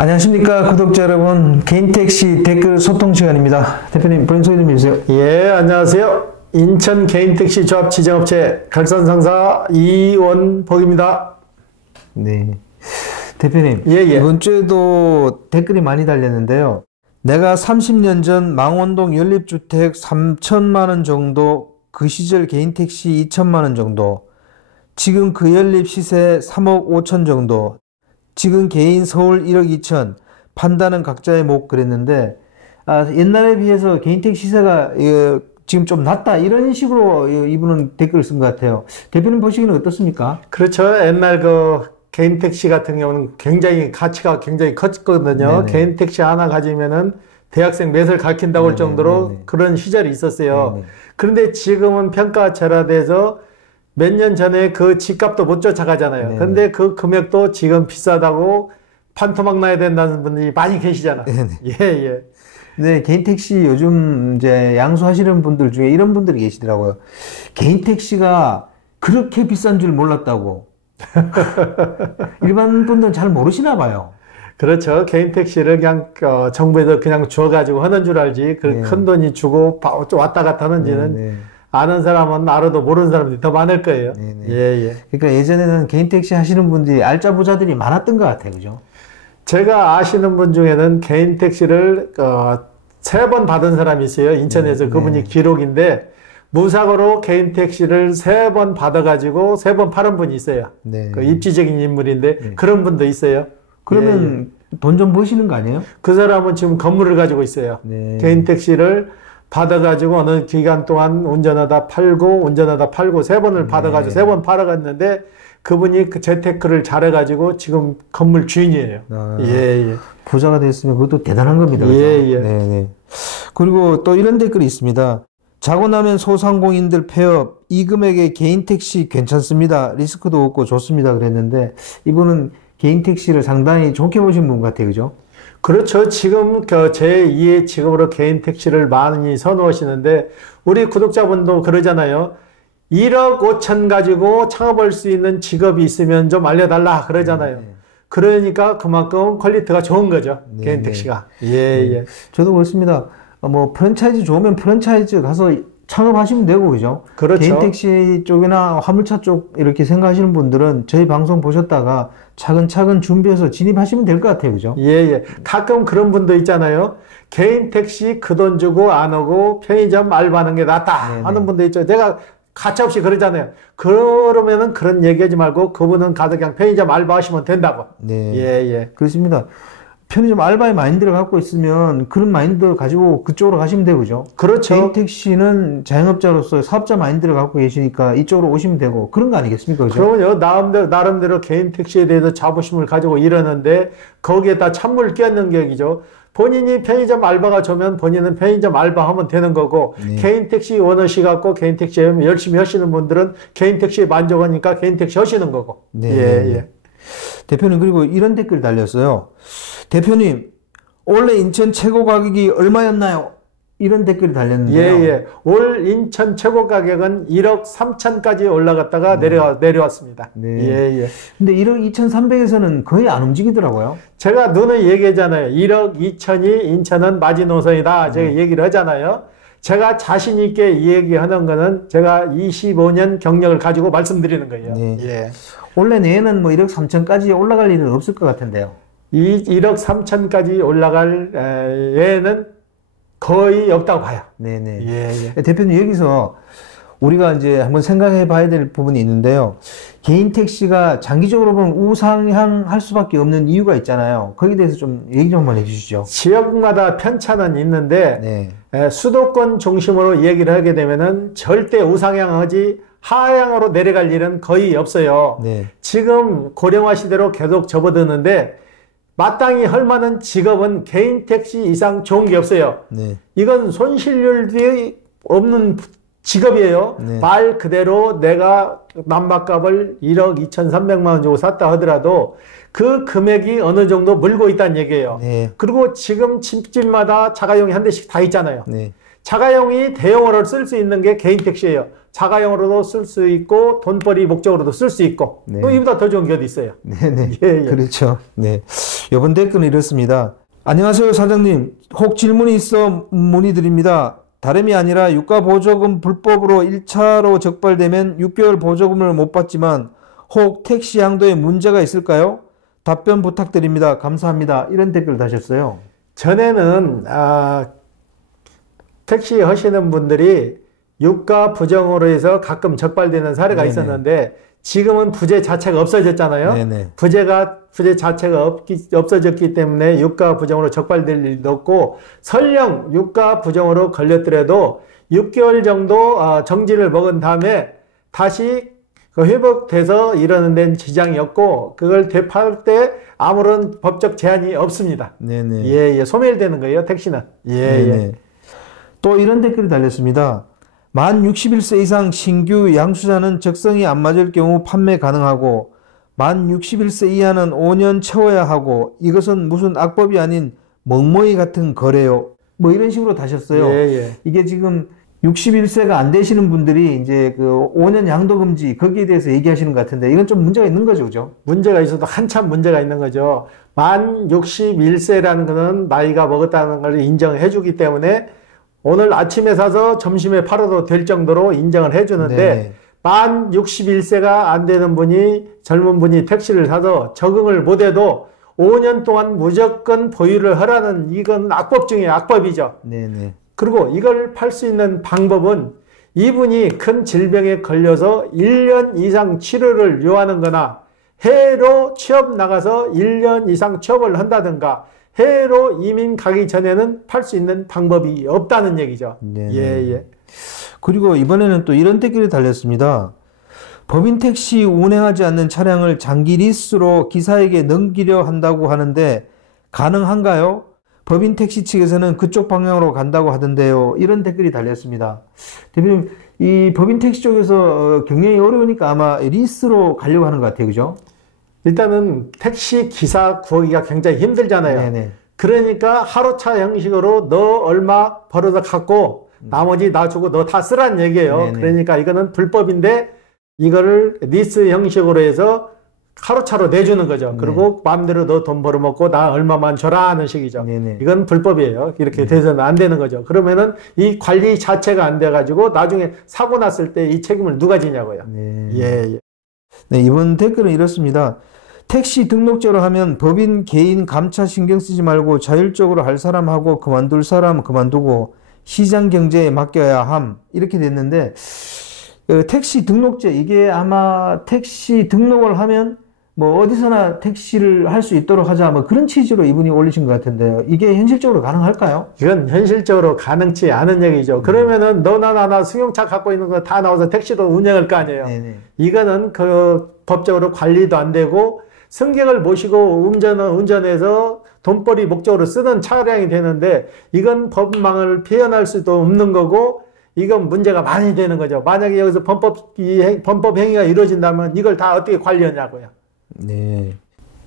안녕하십니까 구독자 여러분, 개인택시 댓글 소통 시간입니다. 대표님 본인 소개 좀 해주세요. 예, 안녕하세요. 인천 개인택시 조합 지정업체 갈산상사 이원복입니다. 네, 대표님, 예. 이번 주에도 댓글이 많이 달렸는데요. 내가 30년 전 망원동 연립주택 3천만 원 정도, 그 시절 개인택시 2천만 원 정도, 지금 그 연립 시세 3억 5천 정도, 지금 개인 서울 1억 2천, 판단은 각자의 몫, 그랬는데 옛날에 비해서 개인택시 시세가 지금 좀 낮다, 이런 식으로 이분은 댓글을 쓴 것 같아요. 대표님 보시기는 어떻습니까? 그렇죠. 옛날 그 개인택시 같은 경우는 굉장히 가치가 굉장히 컸거든요. 네네. 개인택시 하나 가지면은 대학생 몇을 가르친다고 할 정도로 네네. 그런 시절이 있었어요. 네네. 그런데 지금은 평가절하돼서 몇 년 전에 그 집값도 못 쫓아가잖아요. 네네. 근데 그 금액도 지금 비싸다고 판토막 나야 된다는 분들이 많이 계시잖아. 네네. 예. 네, 개인택시 요즘 이제 양수하시는 분들 중에 이런 분들이 계시더라고요. 개인택시가 그렇게 비싼 줄 몰랐다고. 일반 분들은 잘 모르시나 봐요. 그렇죠. 개인택시를 그냥 정부에서 그냥 줘가지고 하는 줄 알지. 그 네. 큰 돈이 주고 왔다 갔다 하는지는 네. 아는 사람은 알아도 모르는 사람들이 더 많을 거예요. 네네. 예. 그러니까 예전에는 개인택시 하시는 분들이 알짜 부자들이 많았던 것 같아요. 그죠? 제가 아시는 분 중에는 개인택시를 3번 받은 사람이 있어요. 인천에서. 네. 그분이 기록인데 무사고로 개인택시를 3번 받아가지고 3번 팔은 분이 있어요. 네. 그 입지적인 인물인데 네. 그런 분도 있어요. 그러면 돈 좀 버시는 거 아니에요? 그 사람은 지금 건물을 가지고 있어요. 네. 개인택시를 받아가지고 어느 기간 동안 운전하다 팔고 3번을 받아가지고 3번 팔아갔는데 그분이 그 재테크를 잘해가지고 지금 건물 주인이에요. 예. 부자가 됐으면 그것도 대단한 겁니다. 그죠? 예. 네. 그리고 또 이런 댓글이 있습니다. 자고 나면 소상공인들 폐업, 이 금액에 개인택시 괜찮습니다. 리스크도 없고 좋습니다. 그랬는데 이분은 개인택시를 상당히 좋게 보신 분 같아요. 그죠? 그렇죠. 지금 제2의 직업으로 개인택시를 많이 선호하시는데 우리 구독자분도 그러잖아요. 1억 5천 가지고 창업할 수 있는 직업이 있으면 좀 알려달라 그러잖아요. 네. 그러니까 그만큼 퀄리티가 좋은 거죠. 네. 개인택시가. 예. 저도 그렇습니다. 뭐 프랜차이즈 좋으면 프랜차이즈 가서 창업하시면 되고, 그죠? 그렇죠. 개인택시 쪽이나 화물차 쪽 이렇게 생각하시는 분들은 저희 방송 보셨다가 차근차근 준비해서 진입하시면 될 것 같아요. 그죠? 예. 가끔 그런 분도 있잖아요. 개인택시 그 돈 주고 안 오고 편의점 알바하는 게 낫다 네네. 하는 분도 있죠. 내가 가차없이 그러잖아요. 그러면은 그런 얘기하지 말고 그분은 가서 그냥 편의점 알바하시면 된다고. 네. 예. 그렇습니다. 편의점 알바의 마인드를 갖고 있으면 그런 마인드 가지고 그쪽으로 가시면 되고, 그죠? 그렇죠. 개인택시는 자영업자로서 사업자 마인드를 갖고 계시니까 이쪽으로 오시면 되고, 그런 거 아니겠습니까? 그죠? 그러면요, 나름대로 개인택시에 대해서 자부심을 가지고 이러는데 거기에다 찬물 끼얹는 격이죠. 본인이 편의점 알바가 좋으면 본인은 편의점 알바하면 되는 거고, 네. 개인택시 원하시 갖고 개인택시 열심히 하시는 분들은 개인택시에 만족하니까 개인택시 하시는 거고. 네. 예. 대표님, 그리고 이런 댓글 달렸어요. 대표님, 원래 인천 최고 가격이 얼마였나요? 이런 댓글이 달렸는데요. 예. 올 인천 최고 가격은 1억 3천까지 올라갔다가 내려왔습니다. 네. 예. 근데 1억 2,300에서는 거의 안 움직이더라고요. 제가 눈을 얘기하잖아요. 1억 2천이 인천은 마지노선이다. 제가 얘기를 하잖아요. 제가 자신 있게 이 얘기하는 거는 제가 25년 경력을 가지고 말씀드리는 거예요. 네. 예. 원래 내에는 뭐 1억 3천까지 올라갈 일은 없을 것 같은데요. 1억 3천까지 올라갈 예는 거의 없다고 봐요. 네네. 예. 대표님, 여기서 우리가 이제 한번 생각해 봐야 될 부분이 있는데요. 개인택시가 장기적으로 보면 우상향할 수밖에 없는 이유가 있잖아요. 거기에 대해서 좀 얘기 좀 한번 해주시죠. 지역마다 편차는 있는데 수도권 중심으로 얘기를 하게 되면은 절대 우상향하지 하향으로 내려갈 일은 거의 없어요. 네. 지금 고령화 시대로 계속 접어드는데 마땅히 할 만한 직업은 개인택시 이상 좋은 게 없어요. 네. 이건 손실률이 없는 직업이에요. 네. 말 그대로 내가 남바값을 1억 2,300만 원 주고 샀다 하더라도 그 금액이 어느 정도 물고 있다는 얘기예요. 네. 그리고 지금 집집마다 자가용이 한 대씩 다 있잖아요. 네. 자가용이 대용으로 쓸 수 있는 게 개인택시예요. 자가용으로도 쓸 수 있고 돈벌이 목적으로도 쓸 수 있고 네. 또 이보다 더 좋은 게 어디 있어요? 네네. 예, 예. 그렇죠. 네. 이번 댓글은 이렇습니다. 안녕하세요, 사장님. 혹 질문이 있어 문의드립니다. 다름이 아니라 유가보조금 불법으로 1차로 적발되면 6개월 보조금을 못 받지만 혹 택시 양도에 문제가 있을까요? 답변 부탁드립니다. 감사합니다. 이런 댓글 다셨어요. 전에는 택시 하시는 분들이 유가 부정으로 해서 가끔 적발되는 사례가 네네. 있었는데 지금은 부재 자체가 없어졌잖아요. 네네. 부재 자체가 없어졌기 때문에 유가 부정으로 적발될 일도 없고 설령 유가 부정으로 걸렸더라도 6개월 정도 정지를 먹은 다음에 다시 회복돼서 일하는 데는 지장이 없고 그걸 되팔 때 아무런 법적 제한이 없습니다. 네네. 예, 소멸되는 거예요, 택시는. 네네. 또 이런 댓글이 달렸습니다. 만 61세 이상 신규 양수자는 적성이 안 맞을 경우 판매 가능하고 만 61세 이하는 5년 채워야 하고 이것은 무슨 악법이 아닌 멍멍이 같은 거래요. 뭐 이런 식으로 다셨어요. 예. 이게 지금 61세가 안 되시는 분들이 이제 그 5년 양도금지 거기에 대해서 얘기하시는 것 같은데 이건 좀 문제가 있는 거죠, 그죠? 문제가 있어도 한참 문제가 있는 거죠. 만 61세라는 것은 나이가 먹었다는 걸 인정해 주기 때문에 오늘 아침에 사서 점심에 팔아도 될 정도로 인정을 해주는데 네네. 만 61세가 안 되는 분이 젊은 분이 택시를 사서 적응을 못해도 5년 동안 무조건 보유를 하라는 이건 악법 중에 악법이죠. 네네. 그리고 이걸 팔 수 있는 방법은 이분이 큰 질병에 걸려서 1년 이상 치료를 요하는 거나 해외로 취업 나가서 1년 이상 취업을 한다든가 해외로 이민 가기 전에는 팔 수 있는 방법이 없다는 얘기죠. 네네. 예. 그리고 이번에는 또 이런 댓글이 달렸습니다. 법인 택시 운행하지 않는 차량을 장기 리스로 기사에게 넘기려 한다고 하는데 가능한가요? 법인 택시 측에서는 그쪽 방향으로 간다고 하던데요. 이런 댓글이 달렸습니다. 대표님, 이 법인 택시 쪽에서 경영이 어려우니까 아마 리스로 가려고 하는 것 같아요. 그죠? 일단은 택시 기사 구하기가 굉장히 힘들잖아요. 네네. 그러니까 하루차 형식으로 너 얼마 벌어서 갖고 나머지 나 주고 너 다 쓰란 얘기예요. 네네. 그러니까 이거는 불법인데 이거를 리스 형식으로 해서 하루차로 내주는 거죠. 그리고 마음대로 너 돈 벌어먹고 나 얼마만 줘라 하는 식이죠. 네네. 이건 불법이에요. 이렇게 돼서는 안 되는 거죠. 그러면은 이 관리 자체가 안 돼가지고 나중에 사고 났을 때 이 책임을 누가 지냐고요. 네. 예. 네, 이번 댓글은 이렇습니다. 택시 등록제로 하면 법인 개인 감차 신경 쓰지 말고 자율적으로 할 사람하고 그만둘 사람 그만두고 시장 경제에 맡겨야 함. 이렇게 됐는데 택시 등록제 이게 아마 택시 등록을 하면 뭐 어디서나 택시를 할 수 있도록 하자 뭐 그런 취지로 이분이 올리신 것 같은데요. 이게 현실적으로 가능할까요? 이건 현실적으로 가능치 않은 얘기죠. 그러면은 너나 나나 승용차 갖고 있는 거 다 나와서 택시로 운영할 거 아니에요. 네네. 이거는 그 법적으로 관리도 안 되고 승객을 모시고 운전해서 돈벌이 목적으로 쓰는 차량이 되는데 이건 법망을 피해날 수도 없는 거고 이건 문제가 많이 되는 거죠. 만약에 여기서 범법 행위가 이루어진다면 이걸 다 어떻게 관리하냐고요. 네.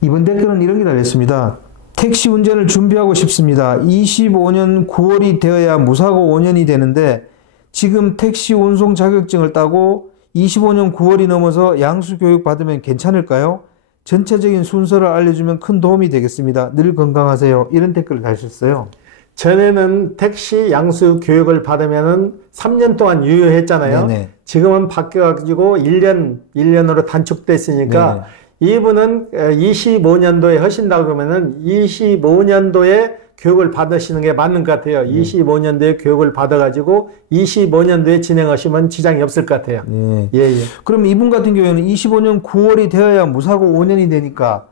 이번 댓글은 이런 게 달렸습니다. 택시 운전을 준비하고 싶습니다. 25년 9월이 되어야 무사고 5년이 되는데 지금 택시 운송 자격증을 따고 25년 9월이 넘어서 양수 교육 받으면 괜찮을까요? 전체적인 순서를 알려주면 큰 도움이 되겠습니다. 늘 건강하세요. 이런 댓글을 다셨어요. 전에는 택시 양수 교육을 받으면은 3년 동안 유효했잖아요. 네네. 지금은 바뀌어가지고 1년으로 단축됐으니까 네네. 이분은 25년도에 하신다고 그러면은 25년도에 교육을 받으시는 게 맞는 것 같아요. 25년도에 교육을 받아가지고 25년도에 진행하시면 지장이 없을 것 같아요. 네. 예. 그럼 이분 같은 경우에는 25년 9월이 되어야 무사고 5년이 되니까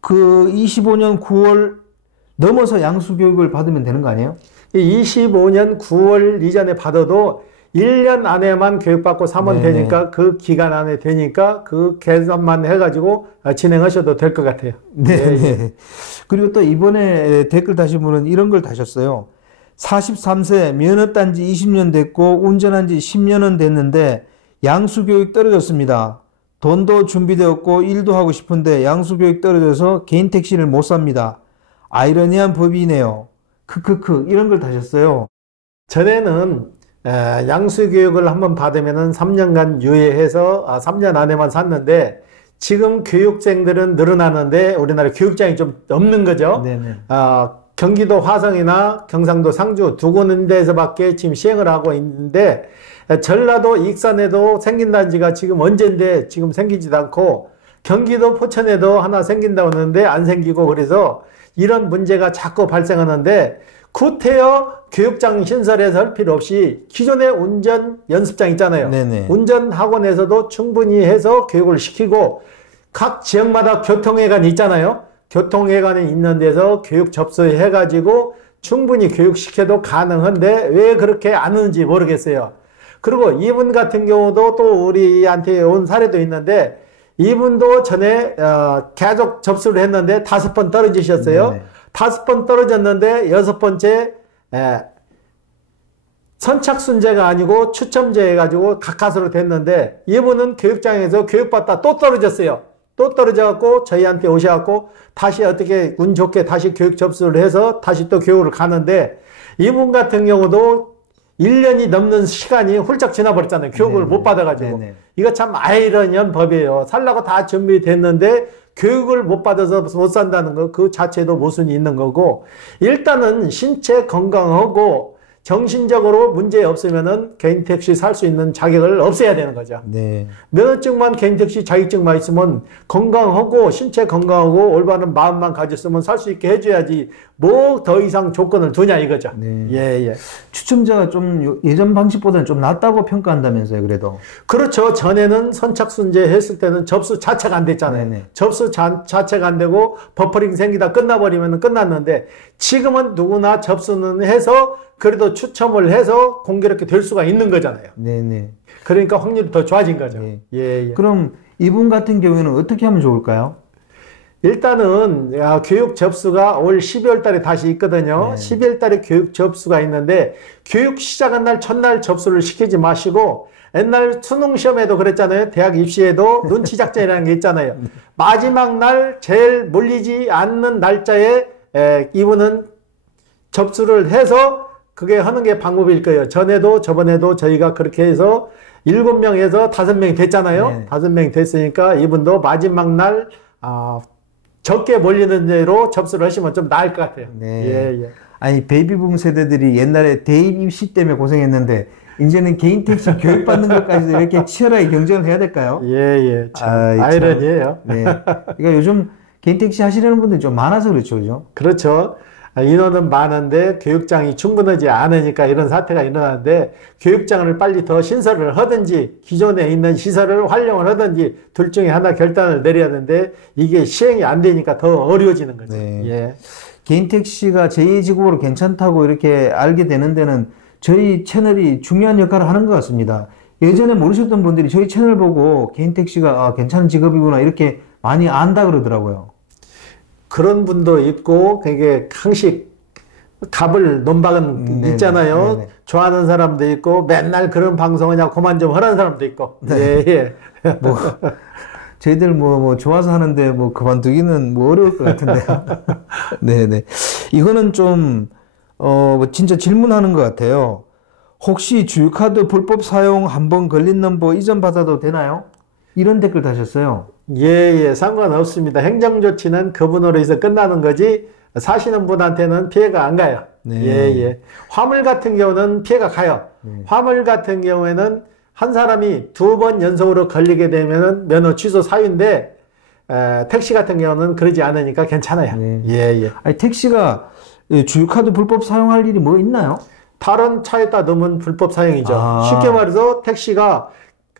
그 25년 9월 넘어서 양수 교육을 받으면 되는 거 아니에요? 25년 9월 이전에 받아도 1년 안에만 교육받고 사면 네네. 되니까 그 기간 안에 되니까 그 계산만 해가지고 진행하셔도 될 것 같아요. 네. 그리고 또 이번에 댓글 다신 분은 이런 걸 다셨어요. 43세 면허 딴 지 20년 됐고 운전한 지 10년은 됐는데 양수 교육 떨어졌습니다. 돈도 준비되었고 일도 하고 싶은데 양수 교육 떨어져서 개인 택시를 못 삽니다. 아이러니한 법이네요. 크크크 이런 걸 다셨어요. 전에는 양수교육을 한번 받으면은 3년간 유예해서 3년 안에만 샀는데 지금 교육생들은 늘어나는데 우리나라 교육장이 좀 없는 거죠. 네네. 경기도 화성이나 경상도 상주 두 군데에서밖에 지금 시행을 하고 있는데 전라도 익산에도 생긴다는 지가 지금 언젠데 지금 생기지도 않고 경기도 포천에도 하나 생긴다고 하는데 안 생기고 그래서 이런 문제가 자꾸 발생하는데 구태여 교육장 신설해서 할 필요 없이 기존의 운전 연습장 있잖아요. 네네. 운전학원에서도 충분히 해서 교육을 시키고 각 지역마다 교통회관이 있잖아요. 교통회관이 있는 데서 교육 접수해가지고 충분히 교육시켜도 가능한데 왜 그렇게 안 하는지 모르겠어요. 그리고 이분 같은 경우도 또 우리한테 온 사례도 있는데 이분도 전에 계속 접수를 했는데 5번 떨어지셨어요. 네네. 5번 떨어졌는데 6번째 선착순제가 아니고 추첨제 해가지고 가까스로 됐는데 이분은 교육장에서 교육받다 또 떨어졌어요. 또 떨어져갖고 저희한테 오셔갖고 다시 어떻게 운 좋게 다시 교육 접수를 해서 다시 또 교육을 가는데 이분 같은 경우도 1년이 넘는 시간이 훌쩍 지나버렸잖아요. 교육을 네네. 못 받아가지고. 네네. 이거 참 아이러니한 법이에요. 살라고 다 준비됐는데 교육을 못 받아서 못 산다는 거 그 자체도 모순이 있는 거고 일단은 신체 건강하고 정신적으로 문제 없으면은 개인 택시 살 수 있는 자격을 없애야 되는 거죠. 네. 면허증만 개인 택시 자격증만 있으면 건강하고 신체 건강하고 올바른 마음만 가졌으면 살 수 있게 해줘야지 뭐 더 이상 조건을 두냐 이거죠. 네. 예. 추첨자가 좀 예전 방식보다는 좀 낫다고 평가한다면서요, 그래도. 그렇죠. 전에는 선착순제 했을 때는 접수 자체가 안 됐잖아요. 네네. 접수 자체가 안 되고 버퍼링 생기다 끝나버리면 끝났는데 지금은 누구나 접수는 해서 그래도 추첨을 해서 공교롭게 될 수가 있는 거잖아요. 네네. 그러니까 확률이 더 좋아진 거죠. 네. 예. 그럼 이분 같은 경우에는 어떻게 하면 좋을까요? 일단은 교육 접수가 올 12월 달에 다시 있거든요. 네. 12월 달에 교육 접수가 있는데 교육 시작한 날 첫날 접수를 시키지 마시고 옛날 수능 시험에도 그랬잖아요. 대학 입시에도 눈치 작전이라는 게 있잖아요. 마지막 날 제일 몰리지 않는 날짜에 이분은 접수를 해서 그게 하는 게 방법일 거예요. 전에도 저번에도 저희가 그렇게 해서 7명에서 5명이 됐잖아요. 네. 5명이 됐으니까 이분도 마지막 날 적게 몰리는 대로 접수를 하시면 좀 나을 것 같아요. 네. 예. 아니, 베이비붐 세대들이 옛날에 대입 입시 때문에 고생했는데 이제는 개인 택시 교육받는 것까지도 이렇게 치열하게 경쟁을 해야 될까요? 예. 참 참. 아이러니예요. 네. 그러니까 요즘 개인 택시 하시려는 분들이 좀 많아서 그렇죠, 그죠? 그렇죠. 인원은 많은데 교육장이 충분하지 않으니까 이런 사태가 일어나는데 교육장을 빨리 더 신설을 하든지 기존에 있는 시설을 활용을 하든지 둘 중에 하나 결단을 내려야 하는데 이게 시행이 안 되니까 더 어려워지는 거죠. 네. 예. 개인 택시가 제2직업으로 괜찮다고 이렇게 알게 되는 데는 저희 채널이 중요한 역할을 하는 것 같습니다. 예전에 모르셨던 분들이 저희 채널 보고 개인 택시가 괜찮은 직업이구나 이렇게 많이 안다 그러더라고요. 그런 분도 있고 되게 항식 갑을 논박은 네네, 있잖아요. 네네. 좋아하는 사람도 있고 맨날 그런 방송하냐 그만 좀 하라는 사람도 있고. 네. 예. 뭐 저희들 뭐 좋아서 하는데 뭐 그만두기는 뭐 어려울 것 같은데요. 네네. 이거는 좀 진짜 질문하는 것 같아요. 혹시 주유카드 불법 사용 한번 걸린 넘버 이전 받아도 되나요? 이런 댓글 다셨어요. 예, 상관없습니다. 행정조치는 그분으로 해서 끝나는 거지, 사시는 분한테는 피해가 안 가요. 네. 예. 화물 같은 경우는 피해가 가요. 화물 같은 경우에는 한 사람이 2번 연속으로 걸리게 되면은 면허 취소 사유인데, 택시 같은 경우는 그러지 않으니까 괜찮아요. 네. 예. 아니, 택시가 주유카드 불법 사용할 일이 뭐 있나요? 다른 차에다 넣으면 불법 사용이죠. 아. 쉽게 말해서 택시가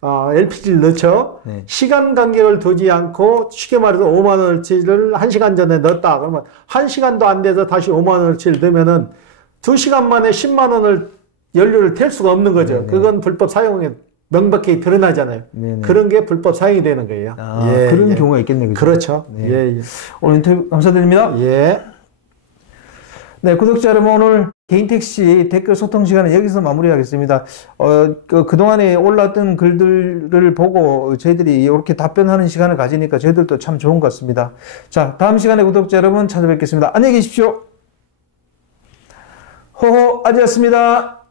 LPG를 넣죠. 네. 시간 간격을 두지 않고 쉽게 말해서 5만 원어치를 1시간 전에 넣었다. 그러면 1시간도 안 돼서 다시 5만 원어치를 넣으면은 2시간 만에 10만 원을 연료를 댈 수가 없는 거죠. 네네. 그건 불법 사용에 명백히 드러나잖아요. 네네. 그런 게 불법 사용이 되는 거예요. 그런 경우가 있겠네요. 그죠? 그렇죠. 네. 예. 오늘 인터뷰 감사드립니다. 예. 네, 구독자 여러분, 오늘 개인 택시 댓글 소통 시간은 여기서 마무리하겠습니다. 그동안에 올라왔던 글들을 보고 저희들이 이렇게 답변하는 시간을 가지니까 저희들도 참 좋은 것 같습니다. 자, 다음 시간에 구독자 여러분 찾아뵙겠습니다. 안녕히 계십시오. 호호 아지였습니다.